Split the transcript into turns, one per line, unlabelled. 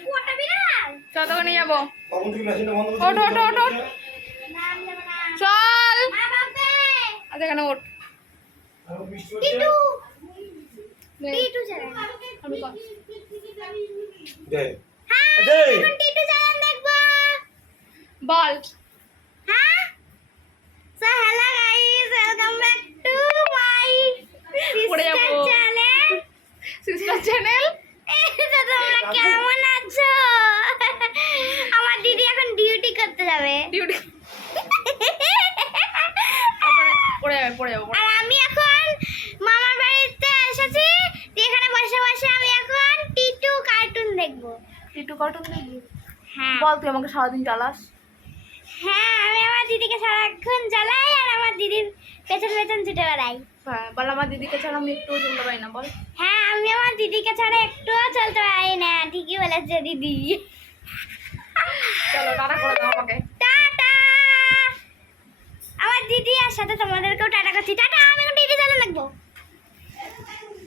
কুয়াটা
চল তোকে নিয়ে যাব।
যাব না।
চল। আচ্ছা এখানে
হ্যাঁ
বল।
হ্যাঁ? So hello guys welcome back to my
পড়ে যাব।
চ্যানেল
সিস্টার চ্যানেল
তো তোমরা কেমন আছো আমার দিদি এখন ডিউটি করতে যাবে
ডিউটি পড়ে যাবে পড়ে যাব
আর আমি এখন মামার বাড়িতে এসেছি এখানে বসে বসে আমি এখন টিটু কার্টুন দেখব
একটু কার্টুন দেখবি
হ্যাঁ
বল তুই আমাকে সারাদিন চালাস
হ্যাঁ আমি আমার দিদিকে সারাক্ষণ জ্বালাই আর আমার দিদির পেছন পেছন ছুটে বেড়াই
হ্যাঁ বল আমার দিদিকে ছাড়া আমি একটুও চলতে পারি না বল
হ্যাঁ আমি আমার দিদিকে ছাড়া একটুও চলতে পারি না ঠিকই বলেছে দিদি সাথে তোমাদেরকেও টাটা করছি। টাটা